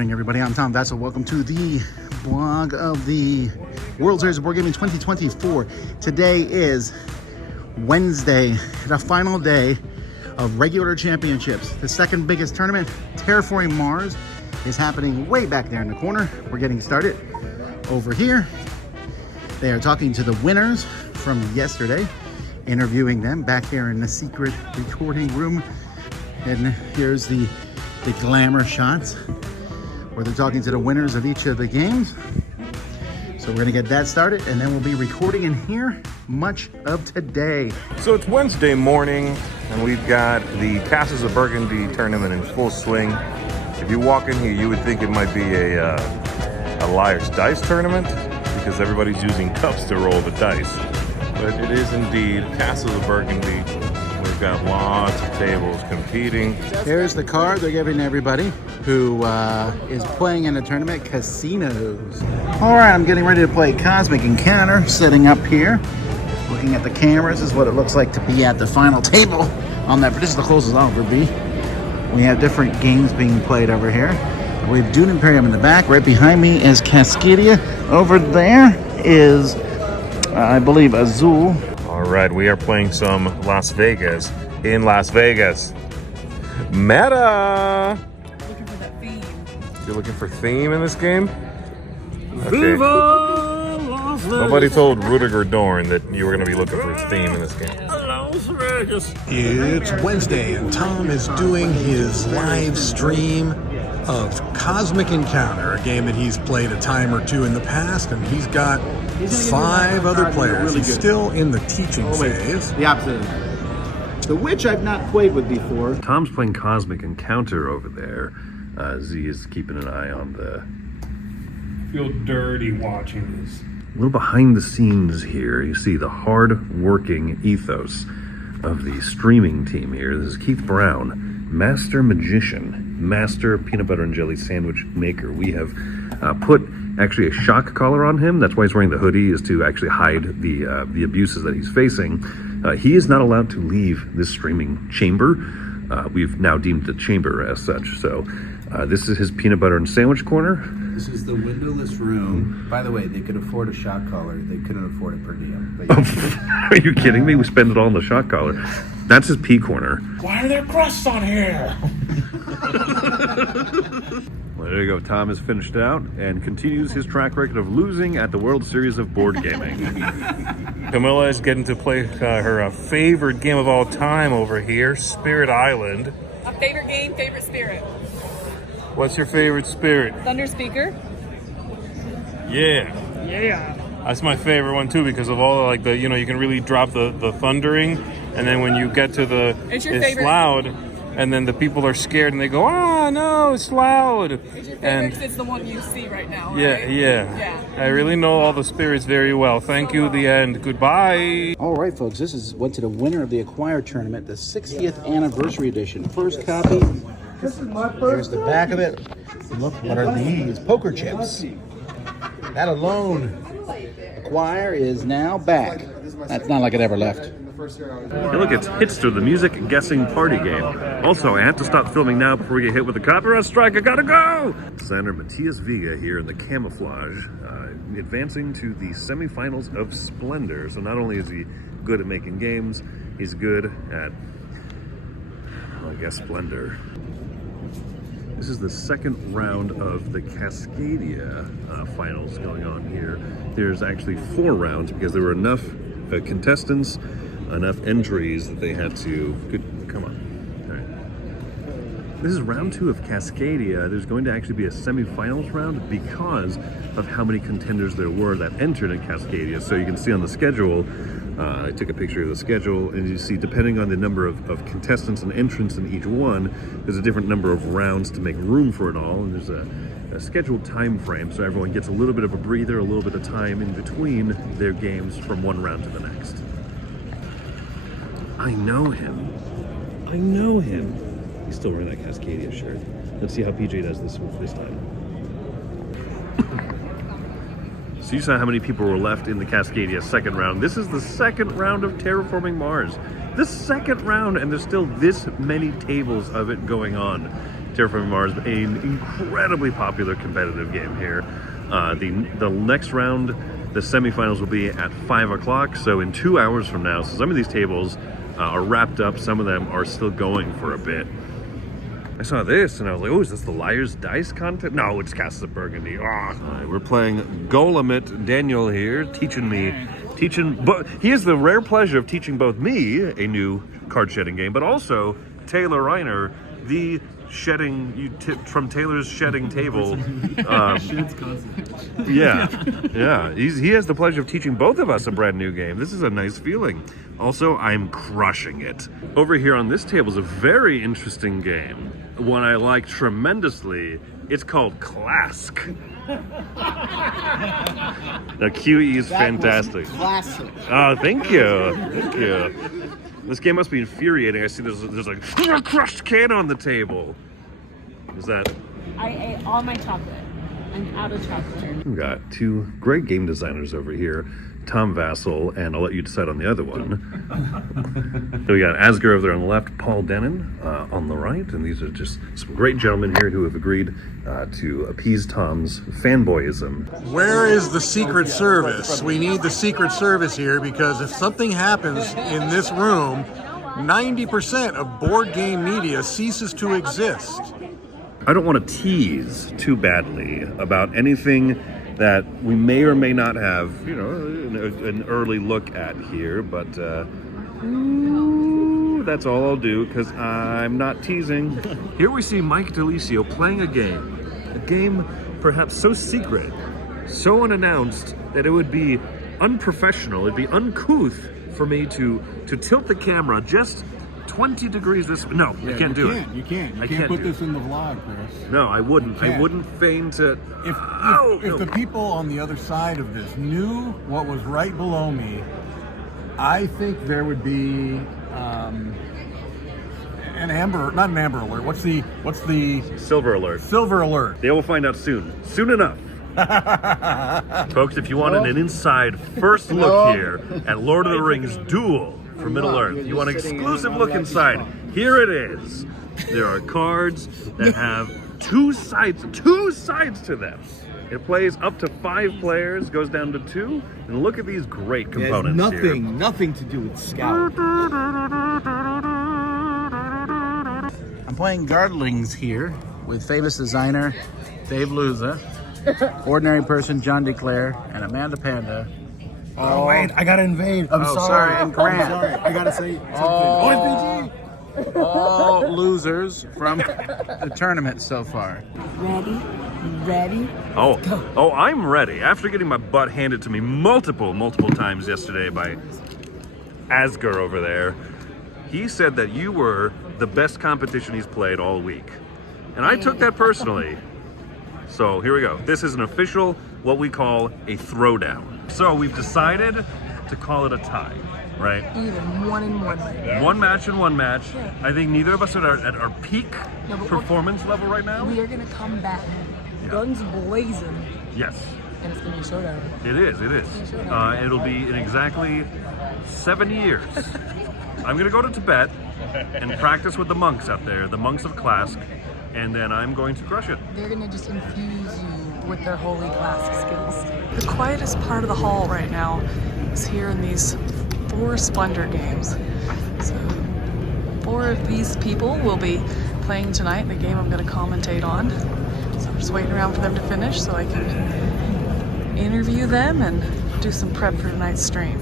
morning, everybody. I'm Tom Vassell. Welcome to the blog of the World Series of Board Gaming 2024. Today is Wednesday, the final day of regular championships. The second biggest tournament, Terraforming Mars, is happening way back there in the corner. We're getting started over here. They are talking to the winners from yesterday, interviewing them back here in the secret recording room. And here's the glamour shots where they're talking to the winners of each of the games. So we're gonna get that started and then we'll be recording in here much of today. So it's Wednesday morning and we've got the Castles of Burgundy tournament in full swing. If you walk in here, you would think it might be a Liar's Dice tournament because everybody's using cups to roll the dice. But it is indeed Castles of Burgundy. We've got lots of tables competing. Here's the card they're giving everybody who is playing in the tournament, Casinos. All right, I'm getting ready to play Cosmic Encounter, setting up here. Looking at the cameras is what it looks like to be at the final table on that. This is the closest I'll ever be. We have different games being played over here. We have Dune Imperium in the back. Right behind me is Cascadia. Over there is, I believe, Azul. All right, we are playing some Las Vegas in Las Vegas. Meta! Looking for that theme. You're looking for theme in this game? Viva Las Vegas. Nobody told Rudiger Dorn that you were going to be looking for a theme in this game. Las Vegas. It's Wednesday and Tom is doing his live stream of Cosmic Encounter, a game that he's played a time or two in the past, and he's got 5 other players. He's still in the teaching phase. The opposite. The witch I've not played with before. Tom's playing Cosmic Encounter over there. Z is keeping an eye on the... Feel dirty watching this. A little behind the scenes here. You see the hard-working ethos of the streaming team here. This is Keith Brown, Master Magician, Master Peanut Butter and Jelly Sandwich Maker. We have put actually a shock collar on him. That's why he's wearing the hoodie, is to actually hide the abuses that he's facing. He is not allowed to leave this streaming chamber. We've now deemed the chamber as such. So this is his peanut butter and sandwich corner. This is the windowless room. By the way, they could afford a shock collar. They couldn't afford a per diem. But Are you kidding me? We spend it all on the shock collar. That's his pea corner. Why are there crusts on here? Well, there you go. Tom has finished out and continues his track record of losing at the World Series of Board Gaming. Camilla is getting to play her favorite game of all time over here, Spirit Island. A favorite game, favorite spirit. What's your favorite spirit? Thunder Speaker. Yeah. Yeah. That's my favorite one too because of all like the, you know, you can really drop the thundering, and then when you get to the It's your it's favorite. loud, and then the people are scared and they go, ah, no, it's loud. It's your favorite And 'cause it's the one you see right now, yeah, right? yeah. I really know all the spirits very well. Thank you, the end. Goodbye. All right, folks, this went to the winner of the Acquire Tournament, the 60th Anniversary Edition. First copy. Here's the back of it. Look, what are these? Poker chips. That alone. Acquire is now back. That's not like it ever left. Hey, look, it's Hitster, the music guessing party game. Also, I have to stop filming now before we get hit with a copyright strike. I gotta go! Senator Matias Vega here in the camouflage, advancing to the semifinals of Splendor. So not only is he good at making games, he's good at, well, I guess, Splendor. This is the second round of the Cascadia finals going on here. There's actually 4 rounds because there were enough contestants, enough entries that they had to... Come on. All right. This is round 2 of Cascadia. There's going to actually be a semifinals round because of how many contenders there were that entered in Cascadia. So you can see on the schedule, I took a picture of the schedule, and you see depending on the number of contestants and entrants in each one, there's a different number of rounds to make room for it all, and there's a scheduled time frame, so everyone gets a little bit of a breather, a little bit of time in between their games from one round to the next. I know him. I know him. He's still wearing that Cascadia shirt. Let's see how PJ does this time. So you saw how many people were left in the Cascadia second round. This is the second round of Terraforming Mars. The second round, and there's still this many tables of it going on. Terraforming Mars, an incredibly popular competitive game here. The next round, the semifinals will be at 5 o'clock, so in 2 hours from now. So some of these tables are wrapped up, some of them are still going for a bit. I saw this and I was like, oh, is this the Liar's Dice contest? No, it's Castles of Burgundy. We're playing Golemit. Daniel here but he has the rare pleasure of teaching both me a new card shedding game, but also Taylor Reiner, the shedding from Taylor's shedding table. Yeah. He has the pleasure of teaching both of us a brand new game. This is a nice feeling. Also, I'm crushing it. Over here on this table is a very interesting game, one I like tremendously. It's called Clask. Now QE is fantastic. Classic. Oh, thank you. This game must be infuriating. I see there's like a crushed can on the table. Is that? I ate all my chocolate. I'm out of chocolate. We've got two great game designers over here, Tom Vassell, and I'll let you decide on the other one. So we got Asger over there on the left, Paul Denon on the right, and these are just some great gentlemen here who have agreed to appease Tom's fanboyism. Where is the Secret Service? We need the Secret Service here, because if something happens in this room, 90% of board game media ceases to exist. I don't want to tease too badly about anything that we may or may not have, an early look at here, but that's all I'll do, because I'm not teasing. Here we see Mike DeLisio playing a game perhaps so secret, so unannounced, that it would be unprofessional, it'd be uncouth for me to tilt the camera just 20 degrees this way. No, I can't do it. You can't put this in the vlog, Chris. No, I wouldn't. I wouldn't feign to. If the people on the other side of this knew what was right below me, I think there would be not an amber alert. What's the Silver alert. Silver alert. They will find out soon enough. Folks, if you wanted an inside first look here at Lord of the Rings Duel for Middle Earth, you want an exclusive look inside, here it is. There are cards that have two sides to them. It plays up to 5 players, goes down to 2, and look at these great components here. Nothing to do with Scout. I'm playing Guardlings here with famous designer Dave Luza, ordinary person John DeClaire, and Amanda Panda. Oh wait, I gotta invade. I'm sorry, and Grant. I'm sorry, I gotta say something. All losers from the tournament so far. Ready? Oh, I'm ready. After getting my butt handed to me multiple times yesterday by Asger over there, he said that you were the best competition he's played all week. And I took that personally. So here we go. This is an official, what we call a throwdown. So we've decided to call it a tie, right? Even 1 and 1. One match and one match. I think neither of us are at our peak performance level right now. We are gonna come back, guns blazing. Yes. And it's gonna be a showdown. It is. It'll be in exactly 7 years. I'm gonna go to Tibet and practice with the monks out there, the monks of Clask, and then I'm going to crush it. They're gonna just infuse you with their holy Clask skills. The quietest part of the hall right now is here in these 4 Splendor games. So 4 of these people will be playing tonight, the game I'm going to commentate on. So I'm just waiting around for them to finish so I can interview them and do some prep for tonight's stream.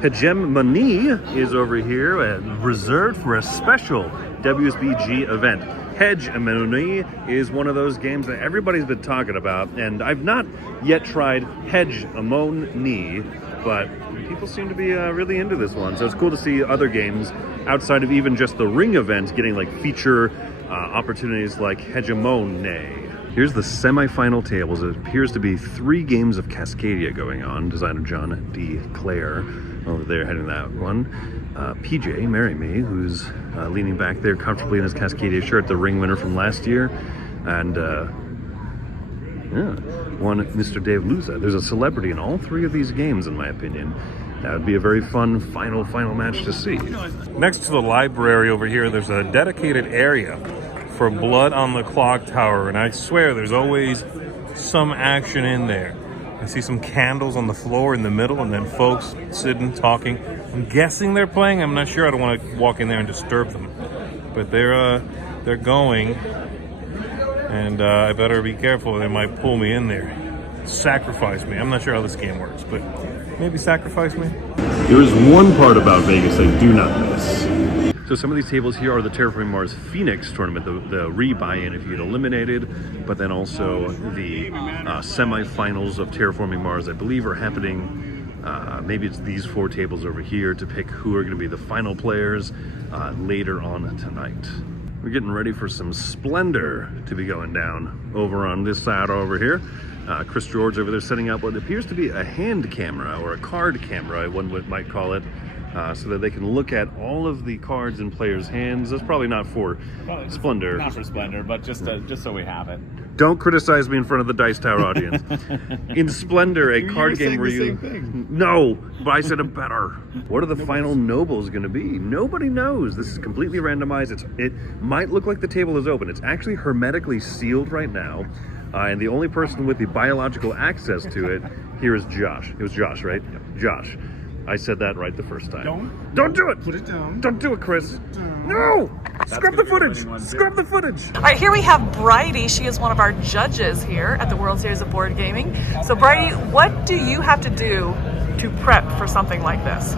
Hegemony is over here reserved for a special WSBG event. Hegemony is one of those games that everybody's been talking about, and I've not yet tried Hegemony, but people seem to be really into this one. So it's cool to see other games outside of even just the ring event getting like feature opportunities like Hegemony. Here's the semi-final tables. It appears to be 3 games of Cascadia going on. Designer John D. Clare over there heading that one. PJ, Marry Me, who's leaning back there comfortably in his Cascadia shirt, the ring winner from last year. And one Mr. Dave Luza. There's a celebrity in all 3 of these games, in my opinion. That would be a very fun final match to see. Next to the library over here, there's a dedicated area for Blood on the Clock Tower, and I swear there's always some action in there. I see some candles on the floor in the middle, and then folks sitting, talking. I'm guessing they're playing. I'm not sure. I don't want to walk in there and disturb them. But they're going, and I better be careful. They might pull me in there, sacrifice me. I'm not sure how this game works, but maybe sacrifice me. There is one part about Vegas I do not miss. So some of these tables here are the Terraforming Mars Phoenix tournament, the re-buy-in if you get eliminated, but then also the semifinals of Terraforming Mars, I believe, are happening. Maybe it's these 4 tables over here to pick who are going to be the final players later on tonight. We're getting ready for some Splendor to be going down over on this side over here. Chris George over there setting up what appears to be a hand camera or a card camera, one might call it, so that they can look at all of the cards in players' hands. That's probably not for Splendor. Not for Splendor, but just so we have it. Don't criticize me in front of the Dice Tower audience. In Splendor, a card game where you... No, but I said it better. What are the final nobles going to be? Nobody knows. This is completely randomized. It might look like the table is open. It's actually hermetically sealed right now. And the only person with the biological access to it here is Josh. It was Josh, right? Josh. I said that right the first time. Don't do it! Put it down. Don't do it, Chris. No! Scrub the footage! Scrub the footage! All right, here we have Bridie. She is one of our judges here at the World Series of Board Gaming. So Bridie, what do you have to do to prep for something like this?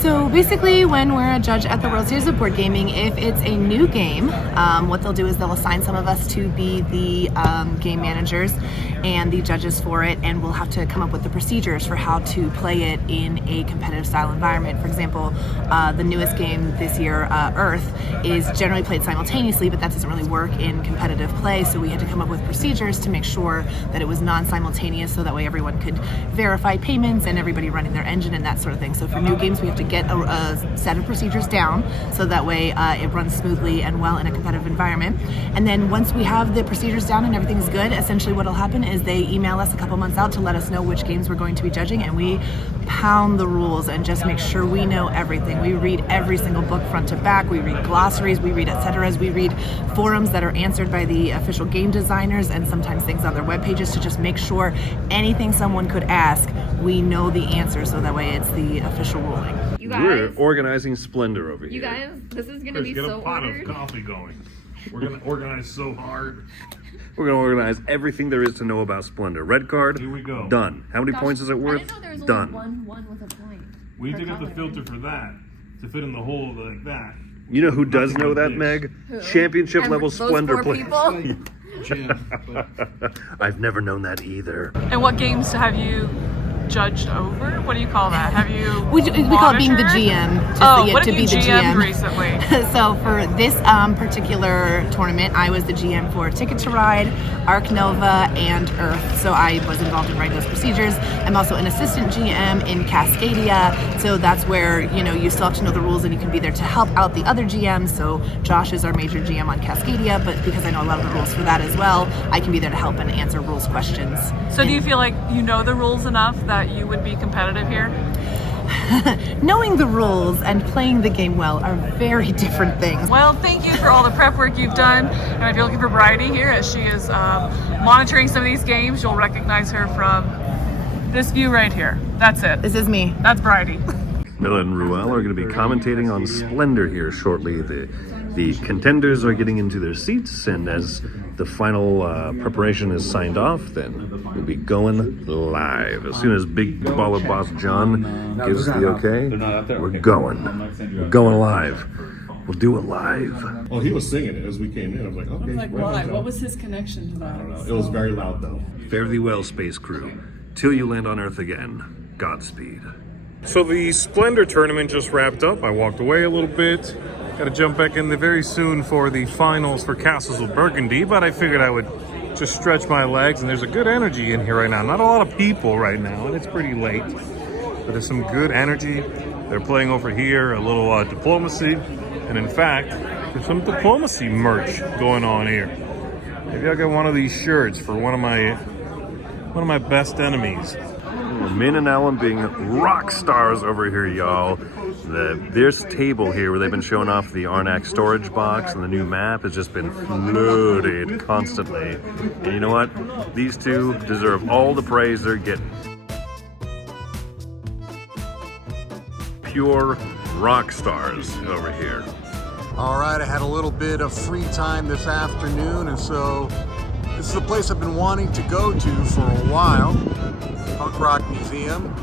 So basically, when we're a judge at the World Series of Board Gaming, if it's a new game, what they'll do is they'll assign some of us to be the game managers and the judges for it, and we'll have to come up with the procedures for how to play it in a competitive style environment. For example, the newest game this year, Earth, is generally played simultaneously, but that doesn't really work in competitive play, so we had to come up with procedures to make sure that it was non-simultaneous, so that way everyone could verify payments and everybody running their engine and that sort of thing. So for new games, we have to get a set of procedures down, so that way it runs smoothly and well in a competitive environment. And then once we have the procedures down and everything's good, essentially what will happen is they email us a couple months out to let us know which games we're going to be judging, and we pound the rules and just make sure we know everything. We read every single book front to back, we read glossaries, we read etceteras, we read forums that are answered by the official game designers and sometimes things on their web pages to just make sure anything someone could ask, we know the answer, so that way it's the official ruling. You guys, we're organizing Splendor over here. You guys, this is going to be so ordered. Get a pot of coffee going. We're going to organize so hard. We're going to organize everything there is to know about Splendor. Red card, here we go. Done. How many points is it worth? I didn't know there was done. only one with a point. We did have to filter for that to fit in the hole like that. You know who does know that, Meg? Who? Championship level Splendor players. I've never known that either. And what games have you judged over? What do you call that? Have you We call it being the GM. What to have be you the GM'd GM recently? So for this particular tournament, I was the GM for Ticket to Ride, Arc Nova, and Earth. So I was involved in writing those procedures. I'm also an assistant GM in Cascadia. So that's where, you still have to know the rules and you can be there to help out the other GMs. So Josh is our major GM on Cascadia, but because I know a lot of the rules for that as well, I can be there to help and answer rules questions. So do you feel like you know the rules enough that you would be competitive here? Knowing the rules and playing the game well are very different things. Well, thank you for all the prep work you've done. And if you're looking for Bridie here, as she is monitoring some of these games, you'll recognize her from this view right here. That's it. This is me. That's Bridie. Mila and Ruel are going to be commentating on Splendor here shortly. The contenders are getting into their seats, and as the final preparation is signed off, then we'll be going live. As soon as Big Baller Boss John gives the okay, we're going. We're going live. We'll do it live. Well, he was singing it as we came in. I was like, okay. Why? What was his connection to that? I don't know. It was very loud, though. Fare thee well, space crew. Till you land on Earth again. Godspeed. So the Splendor tournament just wrapped up. I walked away a little bit. Got to jump back in there very soon for the finals for Castles of Burgundy, but I figured I would just stretch my legs, and there's a good energy in here right now. Not a lot of people right now, and it's pretty late, but there's some good energy. They're playing over here, a little diplomacy, and in fact, there's some diplomacy merch going on here. Maybe I'll get one of these shirts for one of my best enemies. Min and Alan being rock stars over here, y'all. This table here where they've been showing off the Arnak storage box and the new map has just been flooded constantly. And you know what? These two deserve all the praise they're getting. Pure rock stars over here. All right, I had a little bit of free time this afternoon, and so this is the place I've been wanting to go to for a while. Punk Rock Museum.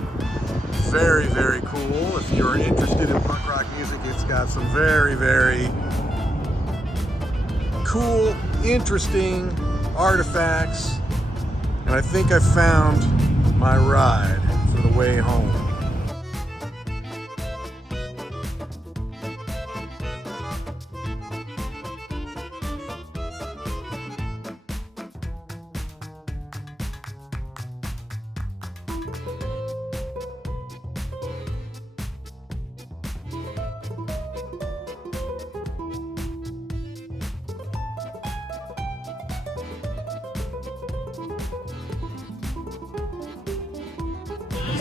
Very, very cool. If you're interested in punk rock music, it's got some very, very cool, interesting artifacts. And I think I found my ride for the way home.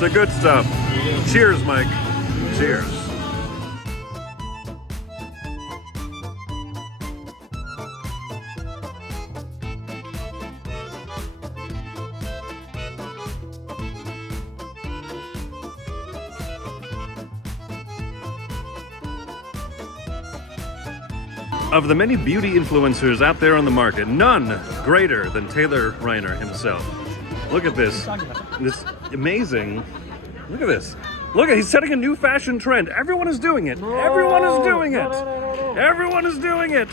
It's the good stuff. Cheers, Mike. Cheers. Of the many beauty influencers out there on the market, none greater than Taylor Reiner himself. Look at this. This amazing. Look at this. Look at, he's setting a new fashion trend. Everyone is doing it. Everyone is doing it. Everyone is doing it.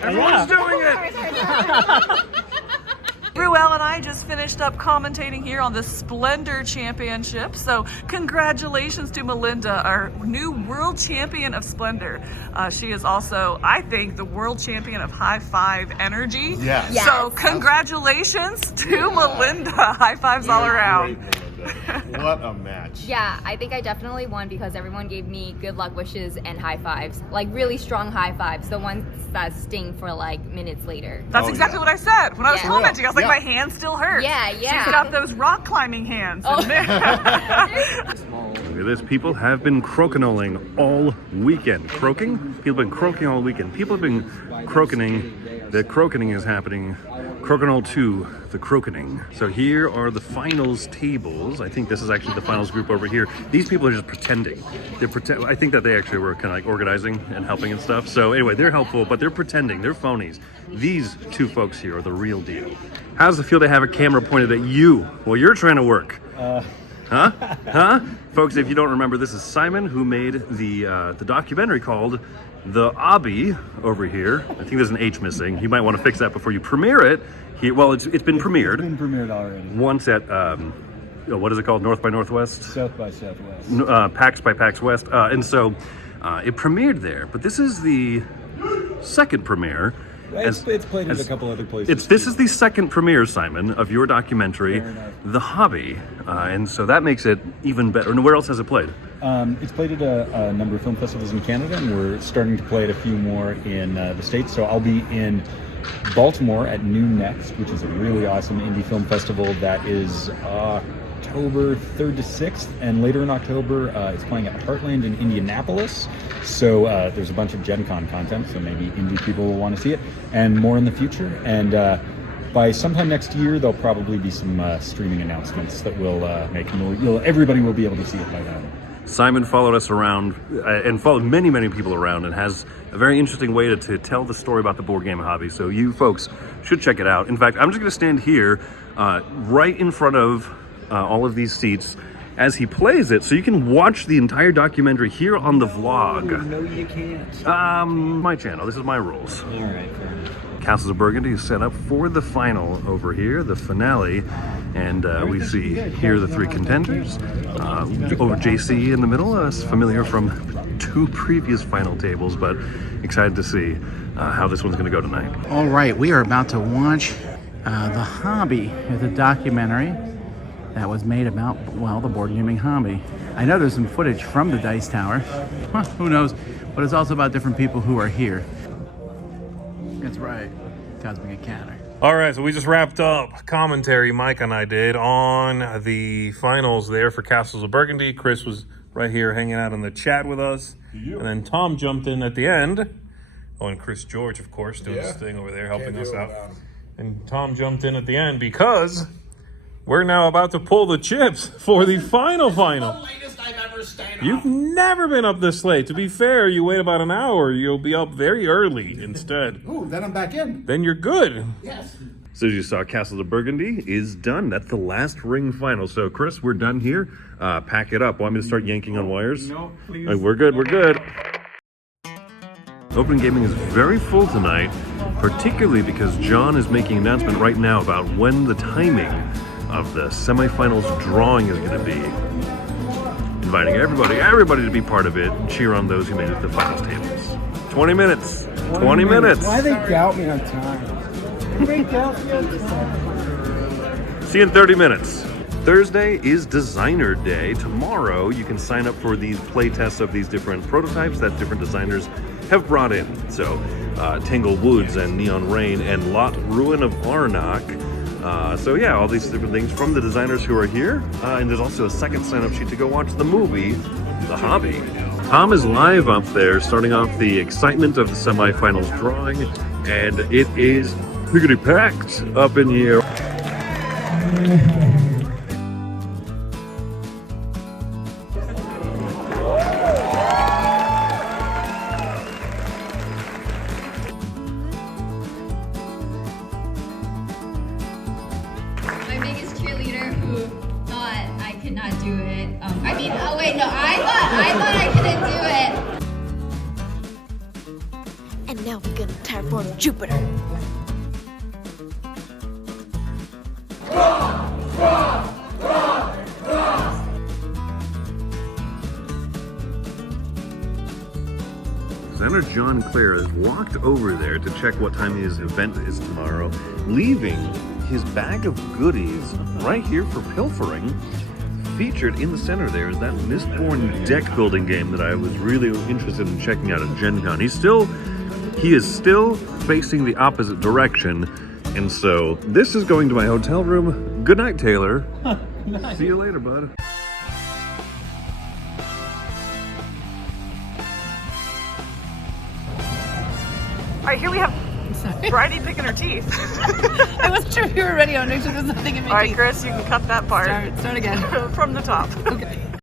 Everyone is doing it. Ruel and I just finished up commentating here on the Splendor Championship. So congratulations to Melinda, our new world champion of Splendor. She is also, I think, the world champion of High Five Energy. Yes. So congratulations to Melinda. High fives all around. What a match. Yeah, I think I definitely won because everyone gave me good luck wishes and high fives. Like really strong high fives. The ones that sting for like minutes later. That's exactly what I said when I was Yeah. commenting. I was like, my hands still hurt. Yeah, yeah. She's got those rock climbing hands. Oh. Look at this. People have been crokinolling all weekend. Croaking? People have been croaking all weekend. People have been crokining. The crokining is happening. Crokinole 2, the crokining. So here are the finals tables. I think this is actually the finals group over here. These people are just pretending. I think that they actually were kind of like organizing and helping and stuff. So anyway, they're helpful, but they're pretending. They're phonies. These two folks here are the real deal. How does it feel to have a camera pointed at you while you're trying to work? Huh? Huh? Folks, if you don't remember, this is Simon who made the documentary called The Obby over here. I think there's an H missing. You might want to fix that before you premiere it. Well, it's been premiered. It's been premiered already. Once at, what is it called? North by Northwest? South by Southwest. PAX by PAX West. And so it premiered there. But this is the second premiere. It's played at a couple other places. This is the second premiere, Simon, of your documentary, The Hobby. And so that makes it even better. And where else has it played? It's played at a number of film festivals in Canada, and we're starting to play at a few more in the States. So I'll be in Baltimore at Noon Next, which is a really awesome indie film festival that is October 3rd to 6th, and later in October it's playing at Heartland in Indianapolis. So there's a bunch of Gen Con content, so maybe indie people will want to see it, and more in the future. And by sometime next year, there'll probably be some streaming announcements that we'll make. Everybody will be able to see it by then. Simon followed us around and followed many, many people around and has a very interesting way to tell the story about the board game hobby. So you folks should check it out. In fact, I'm just going to stand here right in front of all of these seats as he plays it, so you can watch the entire documentary here on the vlog. No, you can't. My channel. This is my rules. All right, fair enough. Castles of Burgundy is set up for the final over here, the finale, and we see here the three contenders. Over JC in the middle, familiar from 2 previous final tables, but excited to see how this one's going to go tonight. All right, we are about to watch The Hobby, the documentary that was made about, well, the board gaming hobby. I know there's some footage from the Dice Tower. Who knows? But it's also about different people who are here. That's right, Cosmic Encounter. All right, so we just wrapped up commentary Mike and I did on the finals there for Castles of Burgundy. Chris was right here hanging out in the chat with us. And then Tom jumped in at the end. Oh, and Chris George, of course, doing his thing over there, helping us out. And Tom jumped in at the end because we're now about to pull the chips for the final. You've never been up this late. To be fair, you wait about an hour. You'll be up very early instead. Ooh, then I'm back in. Then you're good. Yes. So as you saw, Castles of Burgundy is done. That's the last ring final. So Chris, we're done here. Pack it up. Want me to start yanking on wires? No, please. We're good. Open gaming is very full tonight, particularly because John is making an announcement right now about when the timing of the semifinals drawing is going to be. Inviting everybody to be part of it and cheer on those who made it to the finals tables. 20 minutes. 20 minutes. Why they doubt me on time? They doubt me on time. See you in 30 minutes. Thursday is designer day. Tomorrow you can sign up for these play tests of these different prototypes that different designers have brought in. So Tangle Woods and Neon Rain and Lot Ruin of Arnak. So yeah, all these different things from the designers who are here. And there's also a second sign-up sheet to go watch the movie, The Hobby. Tom is live up there, starting off the excitement of the semifinals drawing, and it is piggity packed up in here. My biggest cheerleader who thought I could not do it. I thought I couldn't do it. And now we're gonna terraform Jupiter. Designer John Clare has walked over there to check what time his event is tomorrow, leaving his bag of goodies right here for pilfering. Featured in the center there is that Mistborn deck building game that I was really interested in checking out at Gen Con. He is still facing the opposite direction, and so this is going to my hotel room. Good night, Taylor. Nice. See you later, bud. All right, here we have Bridie picking her teeth. I wasn't sure if you were ready. I want to make sure there's nothing in my All right, teeth. Chris, you can cut that part. Start again. From the top. Okay.